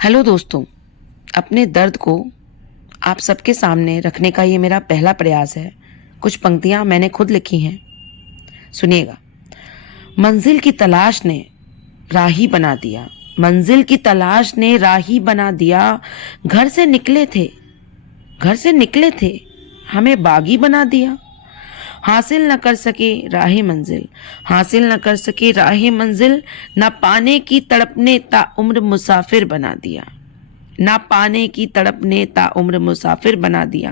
Hello दोस्तों, अपने दर्द को आप सबके सामने रखने का ये मेरा पहला प्रयास है। कुछ पंक्तियां मैंने खुद लिखी हैं, सुनिएगा। मंजिल की तलाश ने राही बना दिया, मंजिल की तलाश ने राही बना दिया। घर से निकले थे, घर से निकले थे, हमें बागी बना दिया। हासिल न कर सके राही मंजिल, हासिल न कर सके राही मंजिल, ना पाने की तड़प ने ताउम्र मुसाफिर बना दिया, ना पाने की तड़प ने ताउम्र मुसाफिर बना दिया।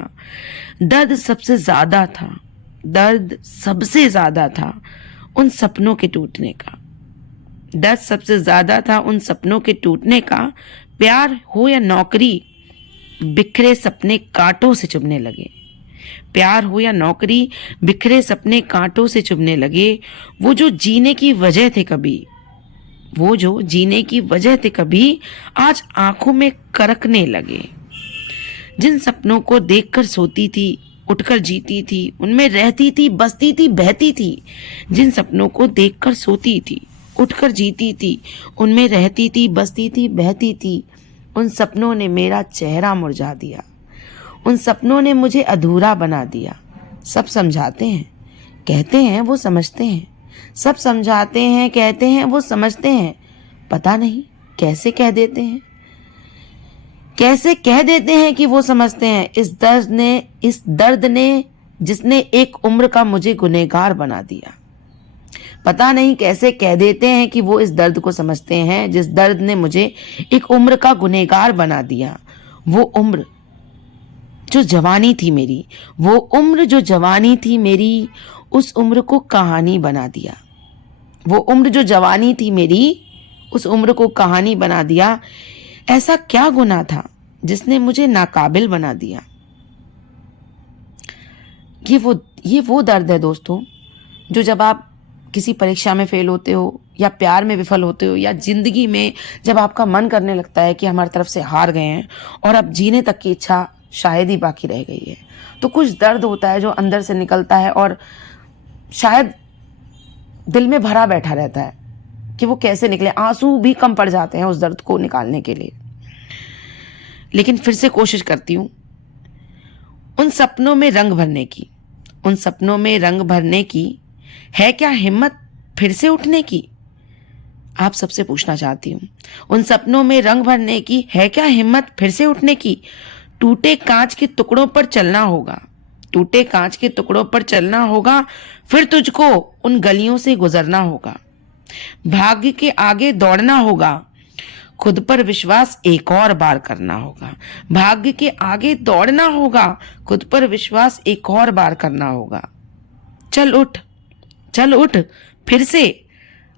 दर्द सबसे ज्यादा था, दर्द सबसे ज्यादा था उन सपनों के टूटने का, दर्द सबसे ज्यादा था उन सपनों के टूटने का। प्यार हो या नौकरी, बिखरे सपने कांटों से चुभने लगे, प्यार हो या नौकरी, बिखरे सपने कांटों से चुभने लगे। वो जो जीने की वजह थे कभी, वो जो जीने की वजह थे कभी, आज आंखों में करकने लगे। जिन सपनों को देखकर सोती थी, उठकर जीती थी, उनमें रहती थी, बसती थी, बहती थी। जिन सपनों को देखकर सोती थी, उठकर जीती थी, उनमें रहती थी, बसती थी, बहती थी। उन सपनों ने मेरा चेहरा मुरझा दिया, उन सपनों ने मुझे अधूरा बना दिया। सब समझाते हैं, कहते हैं वो समझते हैं, सब समझाते हैं, कहते हैं वो समझते हैं। पता नहीं कैसे कह देते हैं, कैसे कह देते हैं कि वो समझते हैं। इस दर्द ने जिसने एक उम्र का मुझे गुनहगार बना दिया। पता नहीं कैसे कह देते हैं कि वो इस दर्द को समझते हैं, जिस दर्द ने मुझे एक उम्र का गुनहगार बना दिया। वो उम्र जो जवानी थी मेरी, वो उम्र जो जवानी थी मेरी, उस उम्र को कहानी बना दिया। वो उम्र जो जवानी थी मेरी, उस उम्र को कहानी बना दिया। ऐसा क्या गुनाह था जिसने मुझे नाकाबिल बना दिया। ये वो दर्द है दोस्तों, जो जब आप किसी परीक्षा में फेल होते हो, या प्यार में विफल होते हो, या जिंदगी में जब आपका मन करने लगता है कि हमारी तरफ से हार गए हैं और अब जीने तक की इच्छा शायद ही बाकी रह गई है, तो कुछ दर्द होता है जो अंदर से निकलता है और शायद दिल में भरा बैठा रहता है कि वो कैसे निकले। आंसू भी कम पड़ जाते हैं उस दर्द को निकालने के लिए। लेकिन फिर से कोशिश करती हूं उन सपनों में रंग भरने की, उन सपनों में रंग भरने की। है क्या हिम्मत फिर से उठने की, आप सबसे पूछना चाहती हूं। उन सपनों में रंग भरने की है क्या हिम्मत फिर से उठने की। टूटे कांच के टुकड़ों पर चलना होगा, टूटे कांच के टुकड़ों पर चलना होगा, फिर तुझको उन गलियों से गुजरना होगा। भाग्य के आगे दौड़ना होगा, खुद पर विश्वास एक और बार करना होगा। भाग्य के आगे दौड़ना होगा, खुद पर विश्वास एक और बार करना होगा। चल उठ, चल उठ फिर से,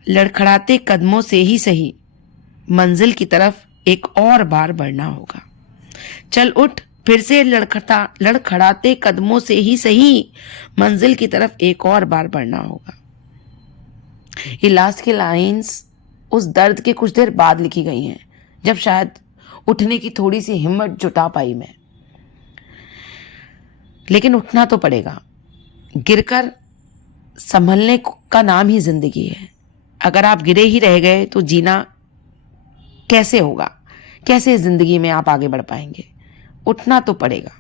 लड़खड़ाते कदमों से ही सही, मंजिल की तरफ एक और बार बढ़ना होगा। चल उठ फिर से, लड़खड़ाते कदमों से ही सही, मंजिल की तरफ एक और बार बढ़ना होगा। ये लास्ट की लाइंस उस दर्द के कुछ देर बाद लिखी गई हैं, जब शायद उठने की थोड़ी सी हिम्मत जुटा पाई मैं। लेकिन उठना तो पड़ेगा। गिरकर संभलने का नाम ही जिंदगी है। अगर आप गिरे ही रह गए तो जीना कैसे होगा, कैसे जिंदगी में आप आगे बढ़ पाएंगे। उठना तो पड़ेगा।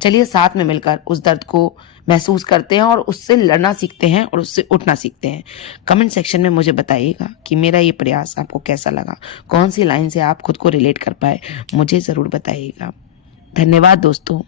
चलिए साथ में मिलकर उस दर्द को महसूस करते हैं और उससे लड़ना सीखते हैं और उससे उठना सीखते हैं। कमेंट सेक्शन में मुझे बताइएगा कि मेरा ये प्रयास आपको कैसा लगा, कौन सी लाइन से आप खुद को रिलेट कर पाए, मुझे ज़रूर बताइएगा। धन्यवाद दोस्तों।